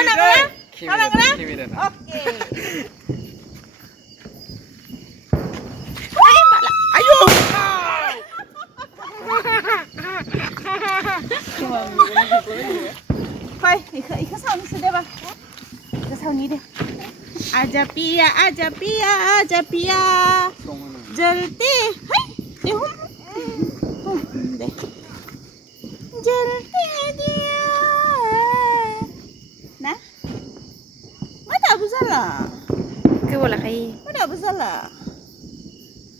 Oke. Ayo. Thôi, ikut sound sudah bah. Ikut sound ini deh. Aja pia. Jalti. Hai, dehum. Deh. Jalti dia. Nah. Mana Abu Salah? Ke bola kai. Mana Abu Salah?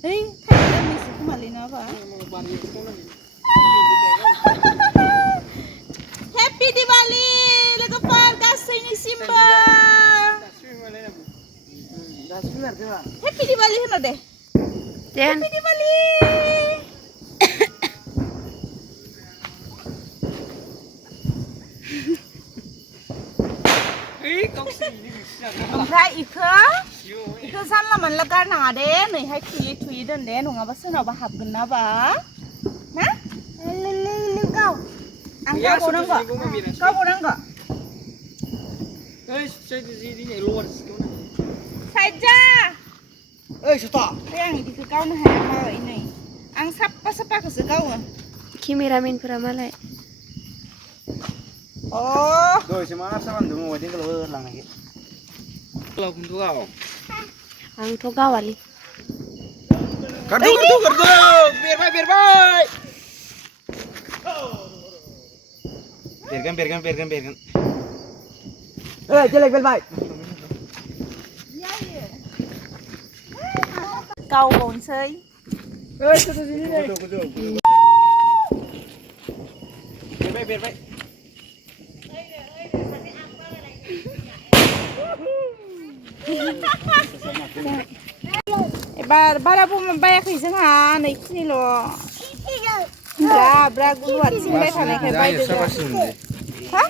Hei, thầy đi xuống mà lên nó vào. Happy Diwali, lepas kasih ni Simba. Happy Diwali hana deh. Happy Diwali. Ompray ikut sana mana legar nang ade, nih hai tuyi dan deh, nunggu apa sih naba hab guna ba? Nah, lele kau. Angka kau nang kau? Kau kau nang kau? Saja. Stop. Yang ini kau nih apa ini? Ang sapa ke kau? Kameramen peramalai. Oh. Tuh, semangat sama dulu, wajib kalau lang lagi. Kalau untuk kau. Ang to gawali. Kartu. Biar baik. Biarkan. Jelek biar baik. Kau bonsai. Sudah sini deh. Biar baik. Bara pun membayar kisah ha, naik sini loh. Bra guluan sini sana kayak bayi tu. Hah?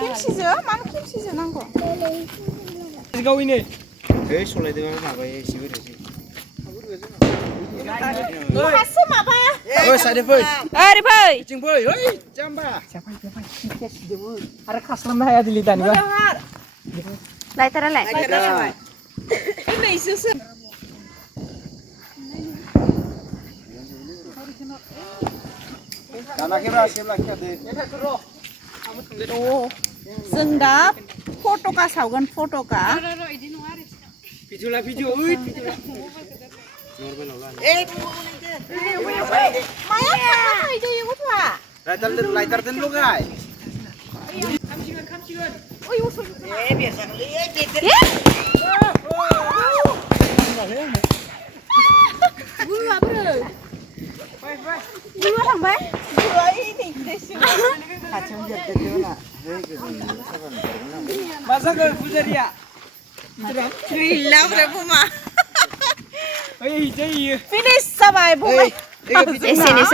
Kim sizo? Mana kim sizo nangko? Kau ini. Soleh dengan apa ya sih beres. Kasih apa? Ada boy. Ari boy. Cing boy. Hoi, jamba. Siapa? Ada khas lembah ya dilitan gua. Lai tara lai. Ini susu. Anak kira siapa lagi ada? Oh, sendap. Foto kah saugan foto kah? Video lah. Maya sama itu yang apa? Lighter dan lu guys. Oh, ibu suruh. Biasa kali ya. Gulu apa? Gulu apa, Mbak? Gulu ini desi. Kacang jatuh dia nak. Masa kau pujar ya? Gila berapa mah? Hei, jadi. Finish sampai bukan? SNS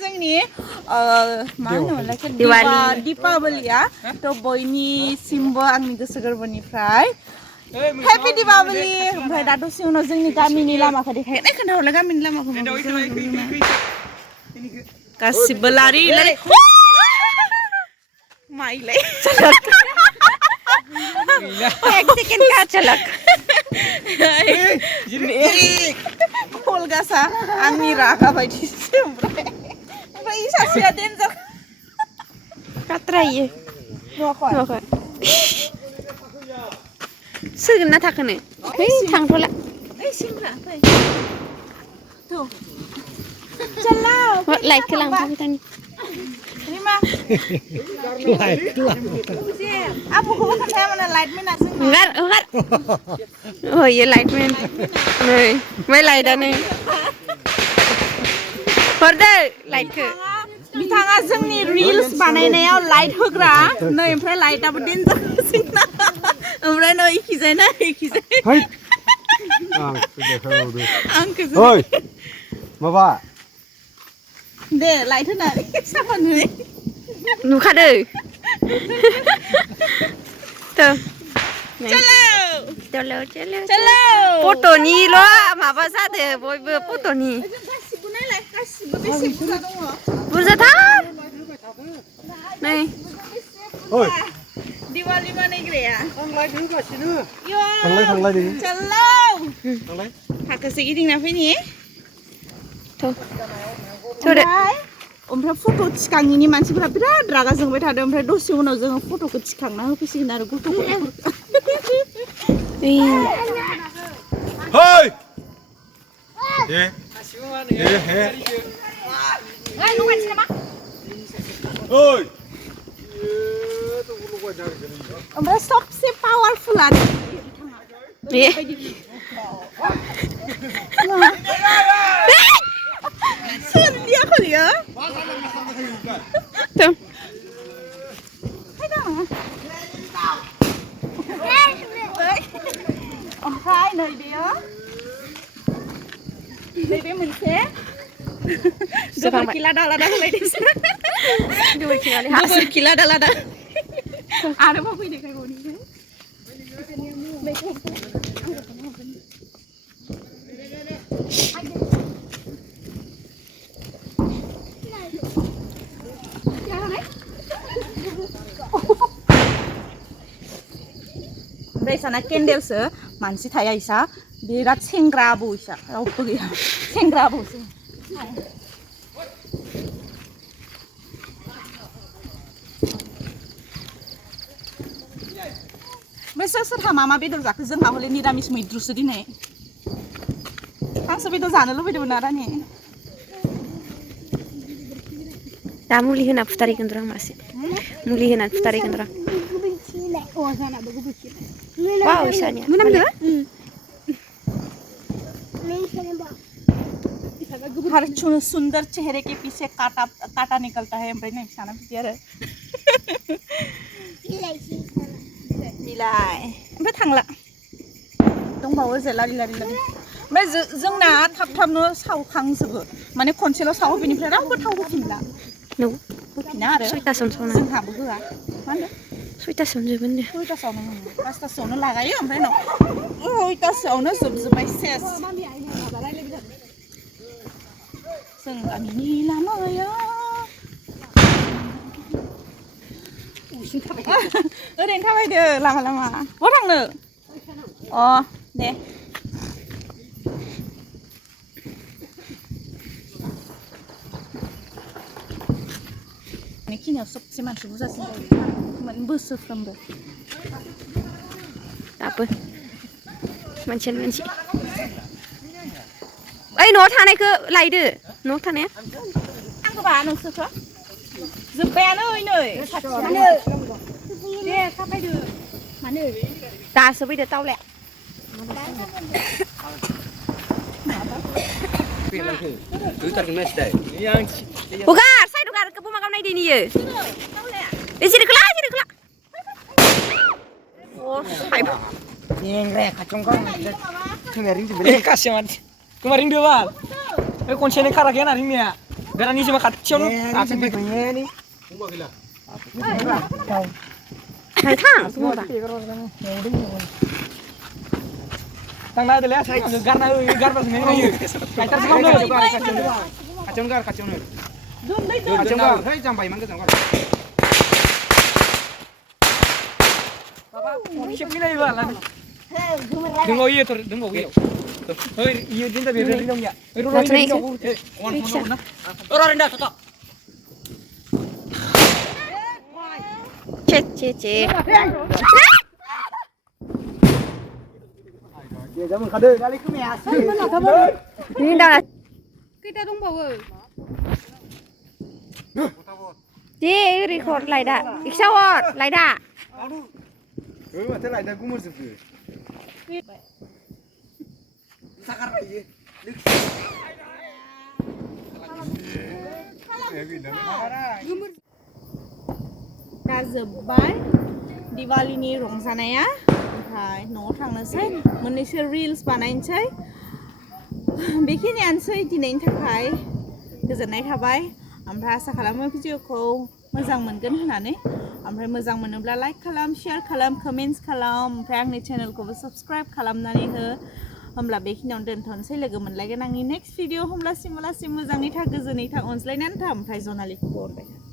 जों नि मा होनोमोनलाय दिपावली या तो बयनिसिमबो आंनि गोसो गोरबोनिफ्राय happy Deepavali ओमफ्राय दा दसे उनाव जोंनि गामिनि लामाखौ देखायगोन खोन्थाहरलाय गामिनि लामाखौ गासिबो लारि माइलाय एक सेकेन्ड का चलक Polgasa आंनि रागा बायदिसो ओमफ्राय सासेया देन्जार katraye. नुवाखै Soगोन ना थाखोनो? Hei, थांथ'ला. ओइ सिमरा फै थु चला लाइटखौ लांफाबाय थानि. Rima light आबौखौबो खोन्थाया माने लाइटमेन आ जोंना Enggak. Oh iya lightman. Nih, मै लाइटआनो. हरदो लाइटखौ. बिथाङा जोंनि रिल्स बानायनायाव लाइट होग्रा नै ओमफ्राय लाइटआबो डेन्जार जोंना ओमफ्राय नै इखिजायना इखिजाय आंखौ Oi, माबा दे लाइट होनानै साफा नुयो नुखादो. Tuh. चलो Chalo. Fotoनिल' माबा जादो बयबो fotoनि. गासिबो नायलाय गासिबो बेसे बुरजा दङ बुरजाथार. नै Ôi. Diwali बानायग्राया थांलाय दे गासिनो यो थांलाय दे चल्लौ थांलाय हाखोसो गिदिंना फैनि थौदो ओमफ्राय फट' थिखाङिनि मानसिफोरा बिराद रागा जोंबाय थादों ओमफ्राय दसे उनाव जोङो फट'खौ थिखांना होफैसिगोन आरो गथ'फोरखौ Hei! Ye. Ye he. Oi! ओमफ्राय सबसे पावारफुल आरो ये सोरनिया खलियो तो ओमफ्राय नै बेयो नैबे मोनसे गोबोरखि लादा लादा होलायदोंसो गोबोरखि लादा लादा आरोबाव फैनायखाय गनिसै ओमफ्राय इसाना केन्डेलसो मानसि थाया इसा बिराद सेंग्रा आबौ इसा रावबो गैया सेंग्रा आबौसो ओमफ्राय सोर सोरहा मा मा बेदर जाखो जोंहा हले निरामिस मैद्रुसो दिनै हांसो बेदर जानो लुबैदोंमोन ना रानि दा मुलि होना फुथारैगोन र' मासे मुलि होना फुथारैगोन र' वाव इसानिया मोनामदो हर सुंदर चेहरे के पीछे काटा निकलता है ओमफ्राय नै फिसाना बिदि आरो बिलाइ ओमफ्राय थांला दंबावो जे लारि लारि लारि ओमफ्राय जोंना थाब थाबनो सावखांजोबो माने खनसेल' सावो बेनिफ्राय रावबो थाव होफिनला होफिना आरो जोंहाबो होआ मा होनदों 6टासोआवनो जोबो होनदो 6टासोआवनो 5टासोआवनो लागायो ओमफ्राय उनाव 6टासोआवनो जोबजोब्बाय सेस जों गामिनि लामायाव ओरैनो थाबायदो लामा लामा बहा थांनो अ दे खिनियाव सबसे मानसि बुरजासिन जायो माने बोसोरफ्रोमबो दाबो मानसियानो मानसि ओइ न'आव थानायखौ लायदो न'आव थानाया आंखौबा नोंसोरखौ जोब्बायानो नै दे साफायदो मानो दासो फैदो टावलाया Bugar, saya dugar ke pemakaman ini dia. Di sini kelak, sini kelak. Oh, saya. Yang kacung kan. Kemarin tuh beli kasih man. Kemarin dua bal. Konsen yang karak ya nari ni ya. Garani cuma kacung. Apa begini ni? Hai thang, semua dah. Tang na dulu ya, garna garna sendiri. Kacung kacung gar kacung gar. Kacung gar, hei jambai mana kacung gar. Papa, siap ni lagi balan. Dengo iya tur, dengo iya. Hei, iya dinda biar dong ya. That's nice. Orang rendah tuh. Cek. Dia jamu kade. Kali kami asal. Ini dah. Kita dongbawo. Di record lại đã. Ikshawar lại đã. Mà thế lại đã cũng một sự việc. Sakar lagi. दा जोब्बाय दिवालीनि रंजानाया ओमफ्राय न'आव थांनोसै मोननैसो reels बानायनोसै बेखिनियानोसै दिनैनि थाखाय गोजोननाय थाबाय ओमफ्राय आसा खालामो भिडिअखौ मोजां मोनगोन होननानै ओमफ्राय मोजां मोनोब्ला लाइक खालाम शेयार खालाम कमेन्ट्स खालाम ओमफ्राय आंनि चेनेलखौबो साबस्क्राइब खालामनानै हो होमब्ला बेखिनियावनो दोनथ'नोसै लोगो मोनलायगोन आंनि नेक्स्ट भिडिअ होमब्लासिम मोजाङै था गोजोनै था अनज्लायनानै था ओमफ्राय जनालिखौबो अनबाय था